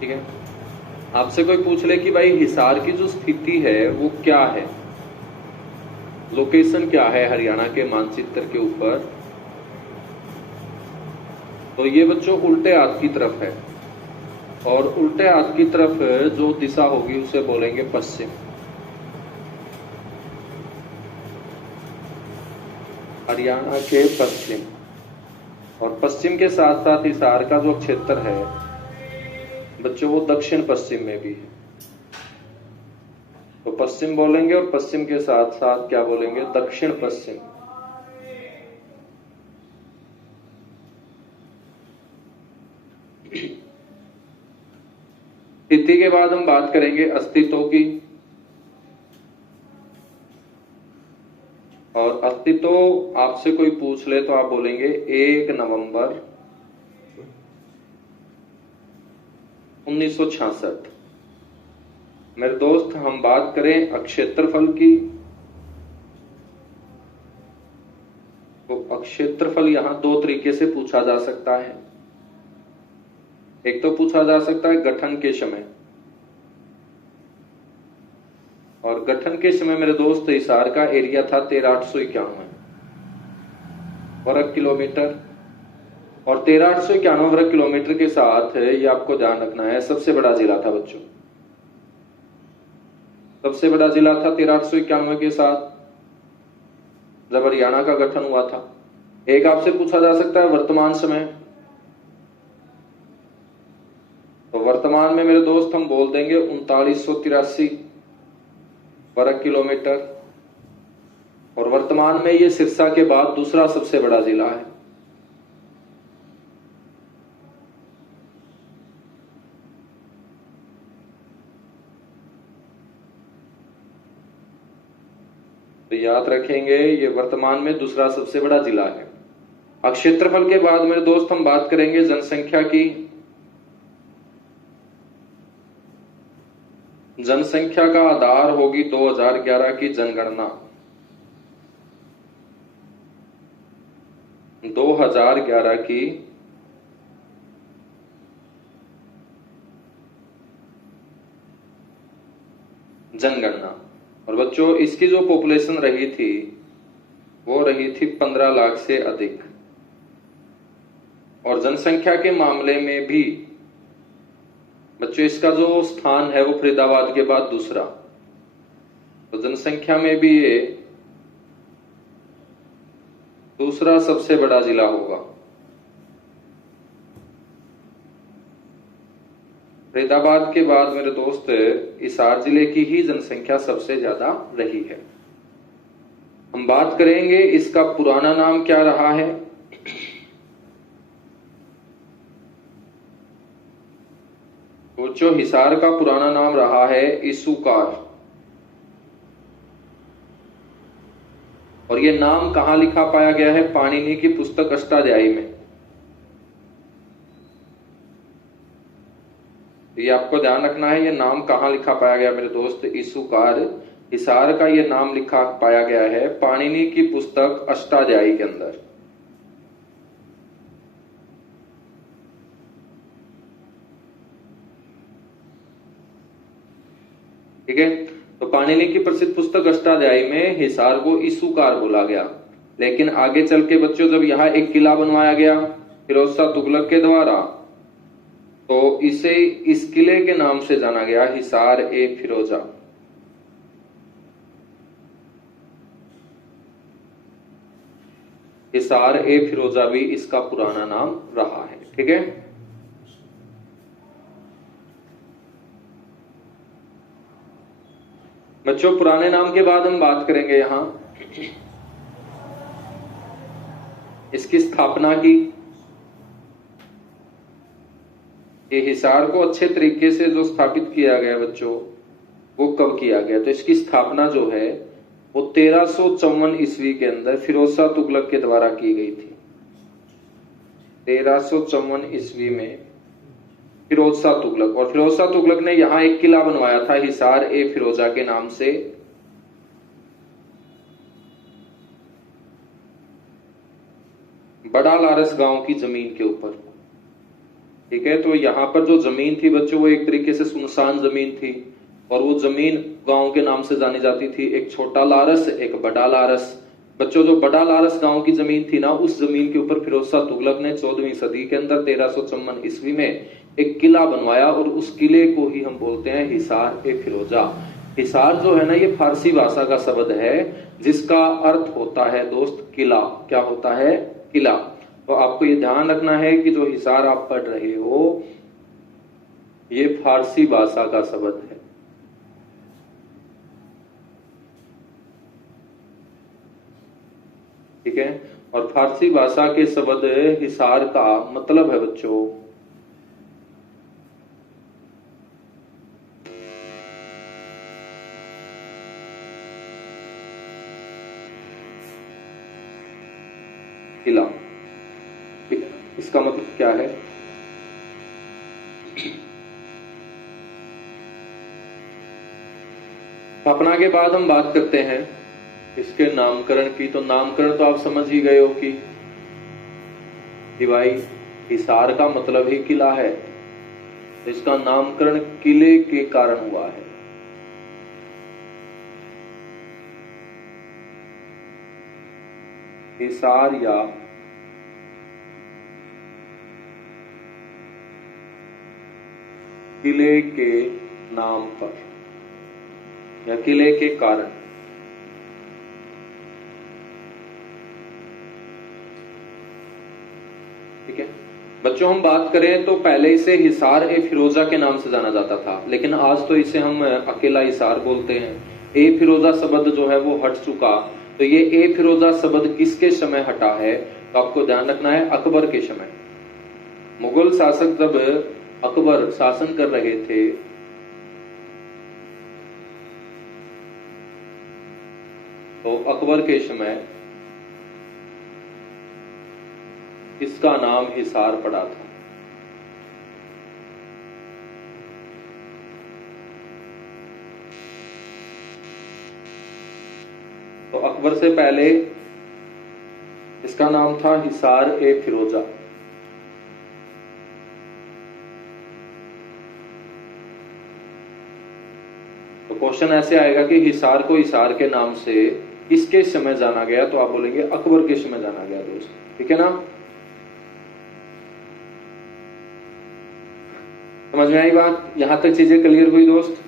ठीक है। आपसे कोई पूछ ले कि भाई हिसार की जो स्थिति है वो क्या है, लोकेशन क्या है हरियाणा के मानचित्र के ऊपर, तो ये बच्चों उल्टे हाथ की तरफ है, और उल्टे हाथ की तरफ जो दिशा होगी उसे बोलेंगे पश्चिम। हरियाणा के पश्चिम, और पश्चिम के साथ साथ हिसार का जो क्षेत्र है बच्चों वो दक्षिण पश्चिम में भी है। तो पश्चिम बोलेंगे और पश्चिम के साथ साथ क्या बोलेंगे, दक्षिण पश्चिम। स्थिति के बाद हम बात करेंगे अस्तित्व की, और अस्तित्व आपसे कोई पूछ ले तो आप बोलेंगे 1 नवंबर 1966। मेरे दोस्त हम बात करें अक्षेत्रफल की, तो अक्षेत्रफल यहां दो तरीके से पूछा जा सकता है। एक तो पूछा जा सकता है गठन के समय, और गठन के समय मेरे दोस्त हिसार का एरिया था 13,891 वर्ग किलोमीटर, और 13,891 वर्ग किलोमीटर के साथ ये आपको ध्यान रखना है सबसे बड़ा जिला था बच्चों, सबसे बड़ा जिला था 13,891 के साथ जब हरियाणा का गठन हुआ था। एक आपसे पूछा जा सकता है वर्तमान समय, तो वर्तमान में मेरे दोस्त हम बोल देंगे 3983 वर्ग किलोमीटर, और वर्तमान में ये सिरसा के बाद दूसरा सबसे बड़ा जिला है। तो याद रखेंगे ये वर्तमान में दूसरा सबसे बड़ा जिला है। अब क्षेत्रफल के बाद मेरे दोस्त हम बात करेंगे जनसंख्या की। जनसंख्या का आधार होगी 2011 की जनगणना। 2011 की जनगणना, और बच्चों इसकी जो पॉपुलेशन रही थी वो रही थी 15 लाख से अधिक, और जनसंख्या के मामले में भी बच्चों इसका जो स्थान है वो फरीदाबाद के बाद दूसरा, तो जनसंख्या में भी ये दूसरा सबसे बड़ा जिला होगा। फरीदाबाद के बाद मेरे दोस्त हिसार जिले की ही जनसंख्या सबसे ज्यादा रही है। हम बात करेंगे इसका पुराना नाम क्या रहा है। बच्चों हिसार का पुराना नाम रहा है इसुकार, और ये नाम कहां लिखा पाया गया है, पाणिनि की पुस्तक अष्टाध्यायी में। ये आपको ध्यान रखना है, ये नाम कहां लिखा पाया गया मेरे दोस्त, इसुकार हिसार का ये नाम लिखा पाया गया है पाणिनि की पुस्तक अष्टाध्यायी के अंदर। ठीक है, तो पाणिनि की प्रसिद्ध पुस्तक अष्टाध्यायी में हिसार को इसुकार बोला गया, लेकिन आगे चल के बच्चों जब यहाँ एक किला बनवाया गया फिरोज शाह तुगलक के द्वारा, तो इसे इस किले के नाम से जाना गया, हिसार ए फिरोजा। हिसार ए फिरोजा भी इसका पुराना नाम रहा है। ठीक है, बच्चों पुराने नाम के बाद हम बात करेंगे यहां इसकी स्थापना की। ये हिसार को अच्छे तरीके से जो स्थापित किया गया बच्चों वो कब किया गया, तो इसकी स्थापना जो है वो 1354 ईस्वी के अंदर फिरोज शाह तुगलक के द्वारा की गई थी। 1354 ईस्वी में फिरोज शाह तुगलक, और फिरोज शाह तुगलक ने यहां एक किला बनवाया था हिसार ए फिरोजा के नाम से। बड़ा लारस गांव की जमीन के ऊपर। ठीक है। तो यहाँ पर जो जमीन थी बच्चों, वो एक तरीके से सुनसान जमीन थी, और वो जमीन गांव के नाम से जानी जाती थी, एक छोटा लारस, एक बड़ा लारस। बच्चों, जो बड़ा लारस गांव की जमीन थी ना, उस जमीन के ऊपर फिरोज शाह तुगलक ने 14वीं सदी के अंदर 1354 ईस्वी में एक किला बनवाया, और उस किले को ही हम बोलते हैं हिसार ए फिरोजा। हिसार जो है ना, ये फारसी भाषा का शब्द है, जिसका अर्थ होता है दोस्त किला। क्या होता है? किला। तो आपको ये ध्यान रखना है कि जो हिसार आप पढ़ रहे हो, ये फारसी भाषा का शब्द है। ठीक है। और फारसी भाषा के शब्द हिसार का मतलब है बच्चों किला। इसका मतलब क्या है? स्थापना के बाद हम बात करते हैं इसके नामकरण की। तो नामकरण तो आप समझ ही गए हो कि भाई हिसार का मतलब ही किला है, तो इसका नामकरण किले के कारण हुआ है। हिसार या किले के नाम पर या किले के कारण। ठीक है बच्चों, हम बात करें तो पहले इसे हिसार ए फिरोजा के नाम से जाना जाता था, लेकिन आज तो इसे हम अकेला हिसार बोलते हैं। ए फिरोजा शब्द जो है वो हट चुका। तो ये ए फिरोजा शब्द किसके समय हटा है? तो आपको ध्यान रखना है, अकबर के समय। मुगल शासक जब अकबर शासन कर रहे थे, तो अकबर के समय इसका नाम हिसार पड़ा था। तो अकबर से पहले इसका नाम था हिसार ए फिरोजा। तो क्वेश्चन ऐसे आएगा कि हिसार को हिसार के नाम से किसके समय जाना गया? तो आप बोलेंगे अकबर के समय जाना गया दोस्त। ठीक है ना? समझ में आई बात? यहां तक चीजें क्लियर हुई दोस्त?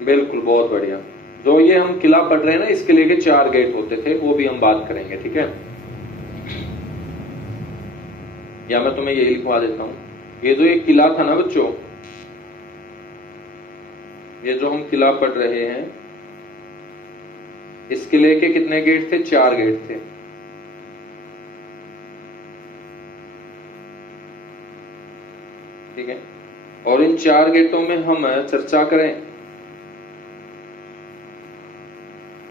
बिल्कुल, बहुत बढ़िया। जो ये हम किला पढ़ रहे हैं ना, इसके लिए 4 गेट होते थे, वो भी हम बात करेंगे। ठीक है, या मैं तुम्हें यही लिखवा देता हूं। ये जो एक किला था ना बच्चों, ये जो हम किला पढ़ रहे हैं, इस किले के कितने गेट थे? 4 गेट थे। ठीक है, और इन 4 गेटों में हम चर्चा करें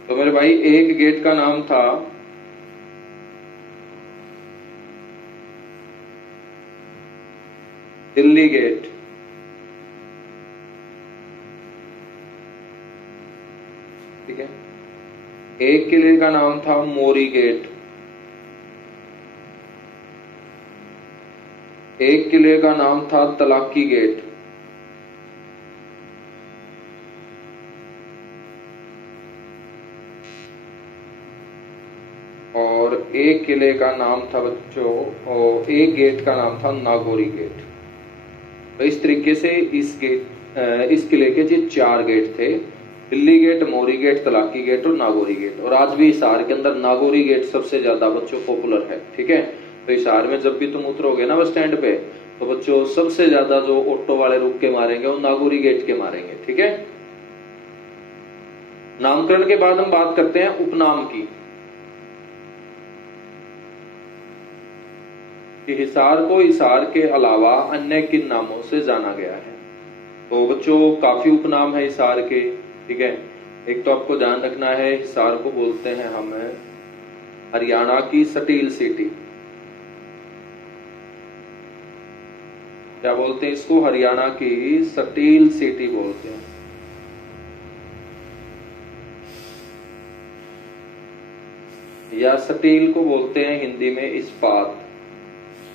तो मेरे भाई, एक गेट का नाम था दिल्ली गेट। ठीक है, एक किले का नाम था मोरी गेट। एक किले का नाम था तलाकी गेट। और एक किले का नाम था बच्चों, और एक गेट का नाम था नागौरी गेट। तो इस तरीके से इस किले के जो 4 गेट थे, दिल्ली गेट, मोरी गेट, तलाकी गेट और नागौरी गेट। और आज भी हिसार के अंदर नागौरी गेट सबसे ज्यादा बच्चों पॉपुलर है। ठीक है, तो हिसार में जब भी तुम उतरोगे ना बस स्टैंड पे, तो बच्चों सबसे ज्यादा जो ऑटो वाले रुक के मारेंगे वो नागौरी गेट के मारेंगे। ठीक है, नामकरण के बाद हम बात करते हैं उपनाम की, कि हिसार को हिसार के अलावा अन्य किन नामों से जाना गया है। तो बच्चों काफी उपनाम है हिसार के, ठीक है। एक तो आपको ध्यान रखना है, हिसार को बोलते हैं हम हरियाणा की स्टील सिटी। क्या बोलते हैं इसको? हरियाणा की स्टील सिटी बोलते हैं। या स्टील को बोलते हैं हिंदी में इस्पात,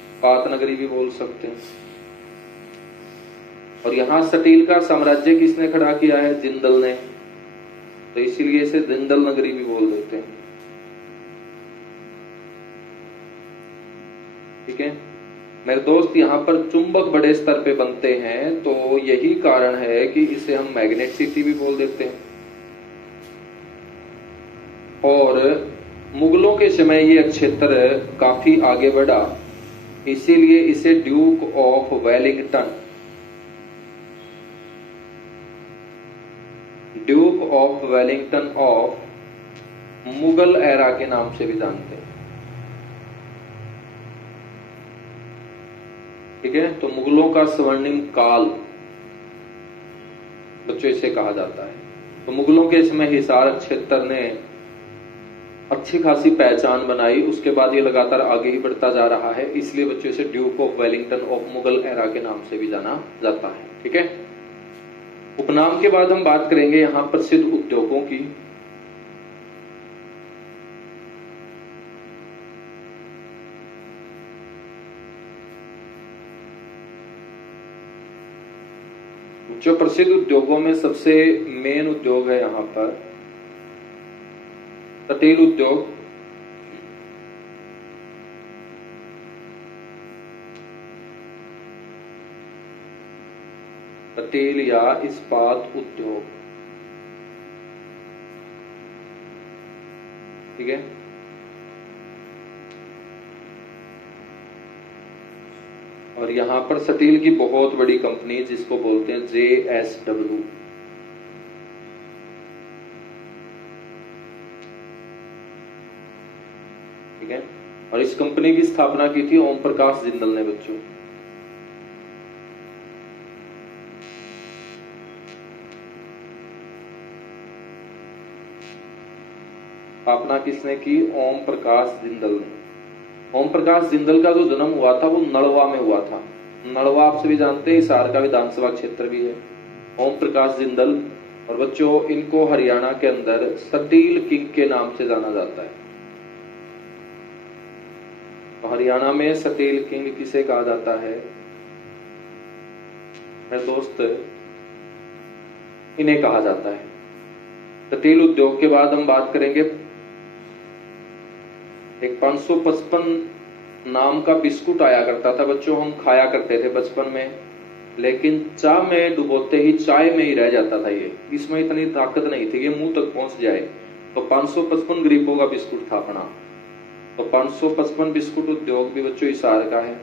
इस्पात नगरी भी बोल सकते हैं। और यहां स्टील का साम्राज्य किसने खड़ा किया है? जिंदल ने, तो इसीलिए इसे जिंदल नगरी भी बोल देते हैं, ठीक है मेरे दोस्त। यहाँ पर चुंबक बड़े स्तर पे बनते हैं, तो यही कारण है कि इसे हम मैग्नेट सिटी भी बोल देते हैं। और मुगलों के समय ये क्षेत्र काफी आगे बढ़ा, इसीलिए इसे Duke of Wellington, Duke of Wellington of Mughal era के नाम से भी जानते हैं, ठीक है। तो मुगलों का स्वर्णिम काल बच्चों इसे कहा जाता है। तो मुगलों के समय हिसार क्षेत्र ने अच्छी खासी पहचान बनाई, उसके बाद ये लगातार आगे ही बढ़ता जा रहा है, इसलिए बच्चों इसे Duke of Wellington of Mughal era के नाम से भी जाना जाता है, ठीक है। उपनाम के बाद हम बात करेंगे यहां प्रसिद्ध उद्योगों की। जो प्रसिद्ध उद्योगों में सबसे मेन उद्योग है यहां पर स्टील उद्योग, स्टील या इस्पात उद्योग, ठीक है। और यहां पर स्टील की बहुत बड़ी कंपनी जिसको बोलते हैं JSW, ठीक है। और इस कंपनी की स्थापना की थी ओम प्रकाश जिंदल ने बच्चों। स्थापना किसने की? ओम प्रकाश जिंदल ने। ओम प्रकाश जिंदल का जो जन्म हुआ था वो नड़वा में हुआ था। नड़वा आप सभी जानते हैं हिसार का विधानसभा क्षेत्र भी है। ओम प्रकाश जिंदल, और बच्चों इनको हरियाणा के अंदर स्टील किंग के नाम से जाना जाता है। तो हरियाणा में स्टील किंग किसे कहा जाता है? मेरे दोस्त इन्हें कहा जाता है। स्टील उद्योग के बाद हम बात करेंगे एक 555 नाम का बिस्कुट आया करता था बच्चों, हम खाया करते थे बचपन में, लेकिन चाय में डुबोते ही चाय में ही रह जाता था ये, इसमें इतनी ताकत नहीं थी ये मुंह तक पहुंच जाए। तो 555 गरीबों का बिस्कुट था अपना। तो 555 बिस्कुट उद्योग भी बच्चों हिसार का है।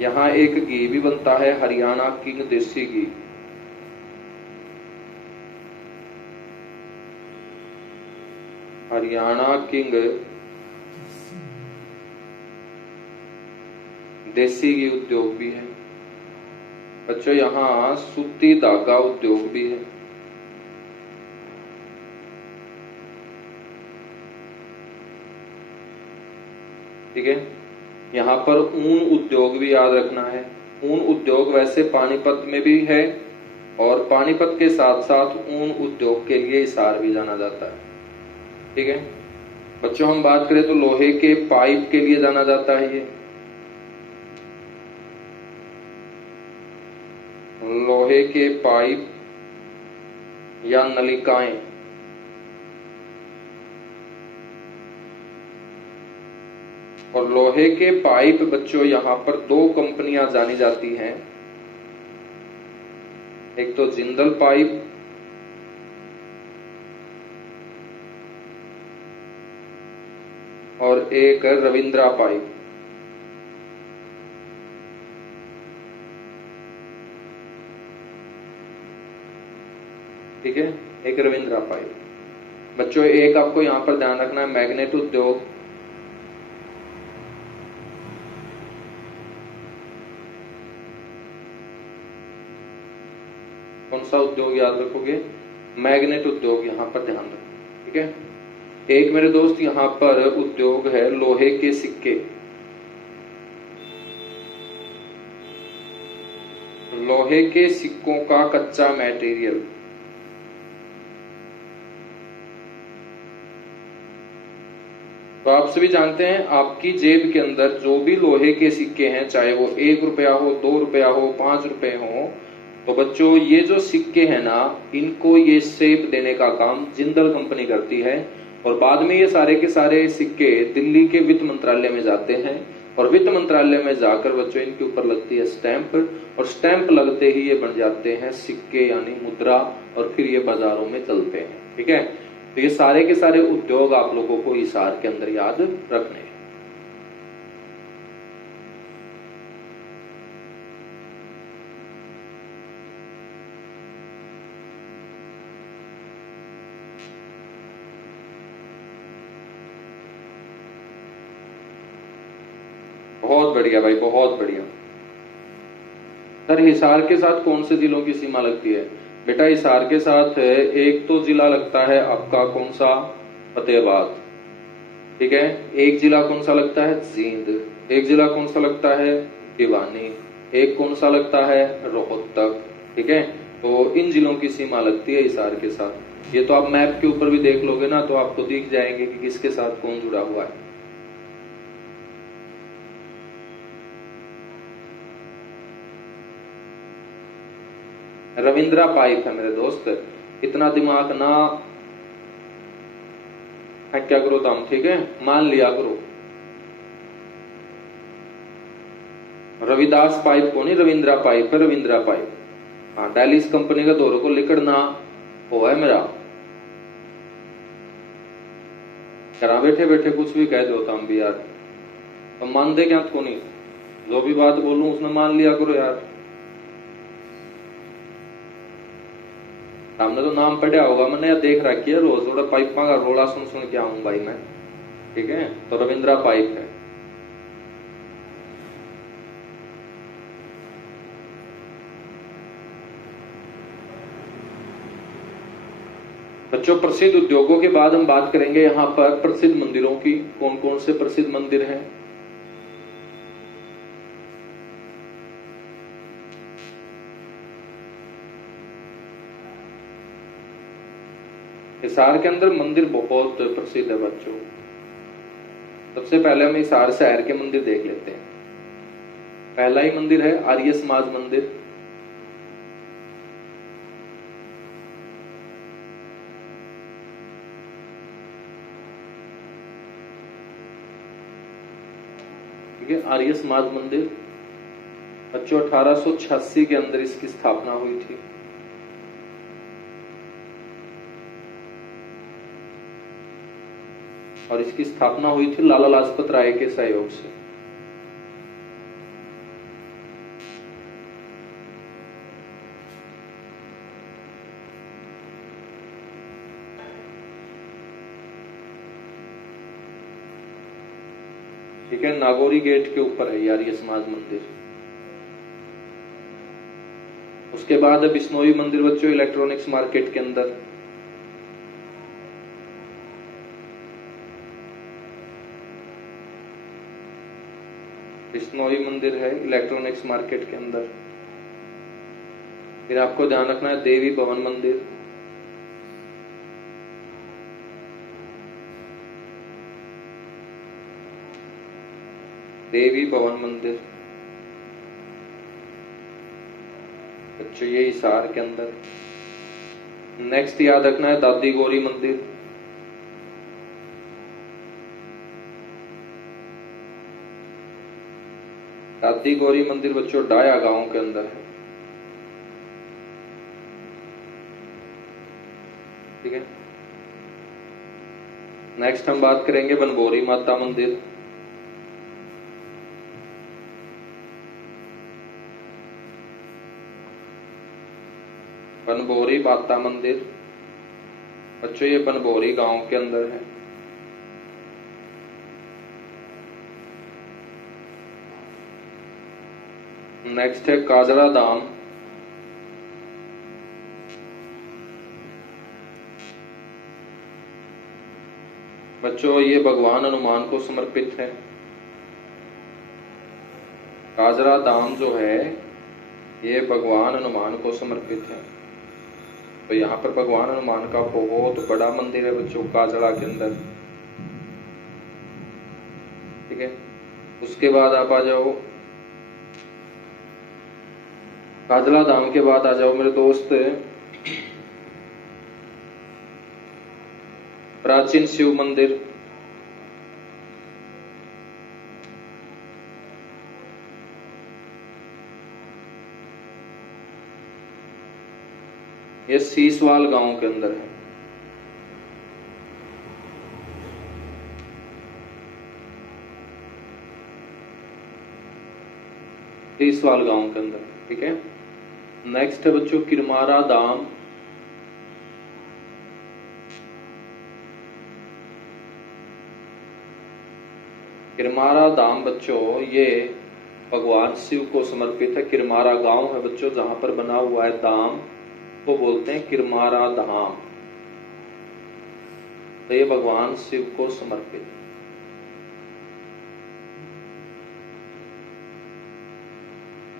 यहाँ एक घी भी बनता है, हरियाणा किंग देसी घी। हरियाणा किंग देसी घी उद्योग भी है बच्चों। यहाँ सूती धागा उद्योग भी है, ठीक है। यहाँ पर ऊन उद्योग भी याद रखना है। ऊन उद्योग वैसे पानीपत में भी है, और पानीपत के साथ साथ ऊन उद्योग के लिए हिसार भी जाना जाता है, ठीक है। बच्चों हम बात करें तो लोहे के पाइप के लिए जाना जाता है ये, लोहे के पाइप या नलिकाएं। और लोहे के पाइप बच्चों यहाँ पर दो कंपनियां जानी जाती हैं, एक तो जिंदल पाइप और एक रविंद्रा पाइप। ठीक है, एक रविंद्रा पाइप। बच्चों एक आपको यहां पर ध्यान रखना है, मैग्नेट उद्योग, कौन सा उद्योग याद रखोगे, मैग्नेट उद्योग, यहां पर ध्यान रखो। ठीक है, एक मेरे दोस्त यहां पर उद्योग है लोहे के सिक्के, लोहे के सिक्कों का कच्चा मटेरियल। तो आप सभी जानते हैं आपकी जेब के अंदर जो भी लोहे के सिक्के हैं, चाहे वो 1 रुपया हो, 2 रुपया हो, 5 रुपए हो, तो बच्चों ये जो सिक्के हैं ना, इनको ये शेप देने का काम जिंदल कंपनी करती है। और बाद में ये सारे के सारे सिक्के दिल्ली के वित्त मंत्रालय में जाते हैं, और वित्त मंत्रालय में जाकर बच्चों इनके ऊपर लगती है स्टैंप, और स्टैंप लगते ही ये बन जाते हैं सिक्के यानी मुद्रा, और फिर ये बाजारों में चलते हैं। ठीक है, तो ये सारे के सारे उद्योग आप लोगों को हिसार के अंदर याद रखने हैं। बहुत बढ़िया भाई, बहुत बढ़िया। सर हिसार के साथ कौन से जिलों की सीमा लगती है? बेटा हिसार के साथ एक तो जिला लगता है आपका कौन सा, फतेहाबाद। ठीक है, एक जिला कौन सा लगता है, जींद। एक जिला कौन सा लगता है, भिवानी। एक कौन सा लगता है, रोहतक। ठीक है, तो इन जिलों की सीमा लगती है हिसार के साथ। ये तो आप मैप के ऊपर भी देख लोगे ना, तो आपको दिख जाएंगे कि किसके साथ कौन जुड़ा हुआ है। रविंद्रा पाइप है मेरे दोस्त, इतना दिमाग ना है, क्या करो तुम, ठीक है, मान लिया करो। रविदास पाइप को नहीं, रविंद्रा पाइप है, रविंद्रा पाइप। हाँ, डेलिस कंपनी का दौरे को लिखना वो है मेरा। करा बैठे बैठे कुछ भी कह दो तुम भी यार, तो मान दे क्या तो नहीं, जो भी बात बोलूं उसमें मान लिया करो यार। हमने तो नाम पढ़ा होगा, मैंने या देख रखी है रोज, थोड़ा पाइपा का रोला सुन सुन के आऊं भाई मैं। ठीक है, तो रविंद्रा पाइप है। बच्चों प्रसिद्ध उद्योगों के बाद हम बात करेंगे यहाँ पर प्रसिद्ध मंदिरों की। कौन कौन से प्रसिद्ध मंदिर हैं? हिसार के अंदर मंदिर बहुत प्रसिद्ध है बच्चों। सबसे पहले हम हिसार शहर के मंदिर देख लेते हैं। पहला ही मंदिर है आर्य समाज मंदिर। ठीक है, आर्य समाज मंदिर बच्चों 1886 के अंदर इसकी स्थापना हुई थी। और इसकी स्थापना हुई थी लाला लाजपत राय के सहयोग से। ठीक है, नागौरी गेट के ऊपर है यार ये समाज मंदिर। उसके बाद बिश्नोई मंदिर बच्चों इलेक्ट्रॉनिक्स मार्केट के अंदर। बिश्नोई मंदिर है इलेक्ट्रॉनिक्स मार्केट के अंदर। फिर आपको ध्यान रखना है देवी भवन मंदिर। देवी भवन मंदिर बच्चों ये हिसार के अंदर। नेक्स्ट याद रखना है दादी गौरी मंदिर। दादी गौरी मंदिर बच्चों डाया गांव के अंदर है। ठीक है, नेक्स्ट हम बात करेंगे बनभोरी माता मंदिर। बनभोरी माता मंदिर बच्चों ये बनभोरी गांव के अंदर है। नेक्स्ट है काजरा धाम। बच्चों ये भगवान हनुमान को समर्पित है। काजरा धाम जो है ये भगवान हनुमान को समर्पित है। तो यहाँ पर भगवान हनुमान का बहुत बड़ा मंदिर है बच्चों काजड़ा के अंदर। ठीक है, उसके बाद आप आ जाओ काजला धाम के बाद आ जाओ मेरे दोस्त प्राचीन शिव मंदिर। ये सीसवाल गांव के अंदर है। सीसवाल गांव के अंदर। ठीक है, नेक्स्ट है बच्चों किरमारा धाम। किरमारा धाम बच्चों ये भगवान शिव को समर्पित है। किरमारा गांव है बच्चों जहां पर बना हुआ है धाम को बोलते हैं किरमारा धाम। तो ये भगवान शिव को समर्पित है।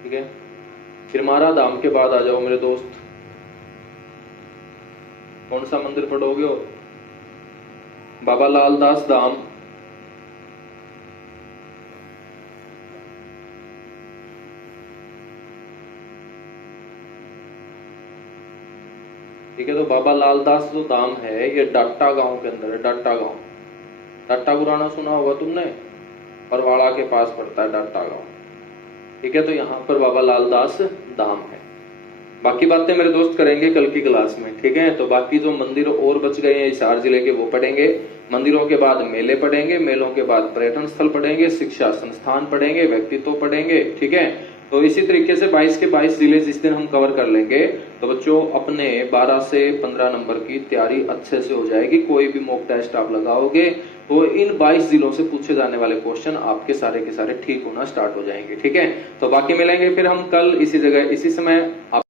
ठीक है, किरमारा धाम के बाद आ जाओ मेरे दोस्त कौन सा मंदिर पढ़ोगे हो? बाबा लाल दास धाम। ठीक है, तो बाबा लालदास जो धाम है ये डाटा गांव के अंदर है। डाटा गांव, डाटा पुराना सुना होगा तुमने, परवाड़ा के पास पड़ता है डाटा गांव। ठीक है, तो यहाँ पर बाबा लालदास धाम है। बाकी बातें मेरे दोस्त करेंगे कल की क्लास में। ठीक है, तो बाकी जो मंदिर और बच गए हैं हिसार जिले के वो पढ़ेंगे। मंदिरों के बाद मेले पढ़ेंगे, मेलों के बाद पर्यटन स्थल पढ़ेंगे, शिक्षा संस्थान पढ़ेंगे, व्यक्तित्व पढ़ेंगे। ठीक है, तो इसी तरीके से 22 के 22 जिले जिस दिन हम कवर कर लेंगे तो बच्चों अपने 12 से 15 नंबर की तैयारी अच्छे से हो जाएगी। कोई भी मॉक टेस्ट आप लगाओगे तो इन 22 जिलों से पूछे जाने वाले क्वेश्चन आपके सारे के सारे ठीक होना स्टार्ट हो जाएंगे। ठीक है, तो बाकी मिलेंगे फिर हम कल इसी जगह इसी समय।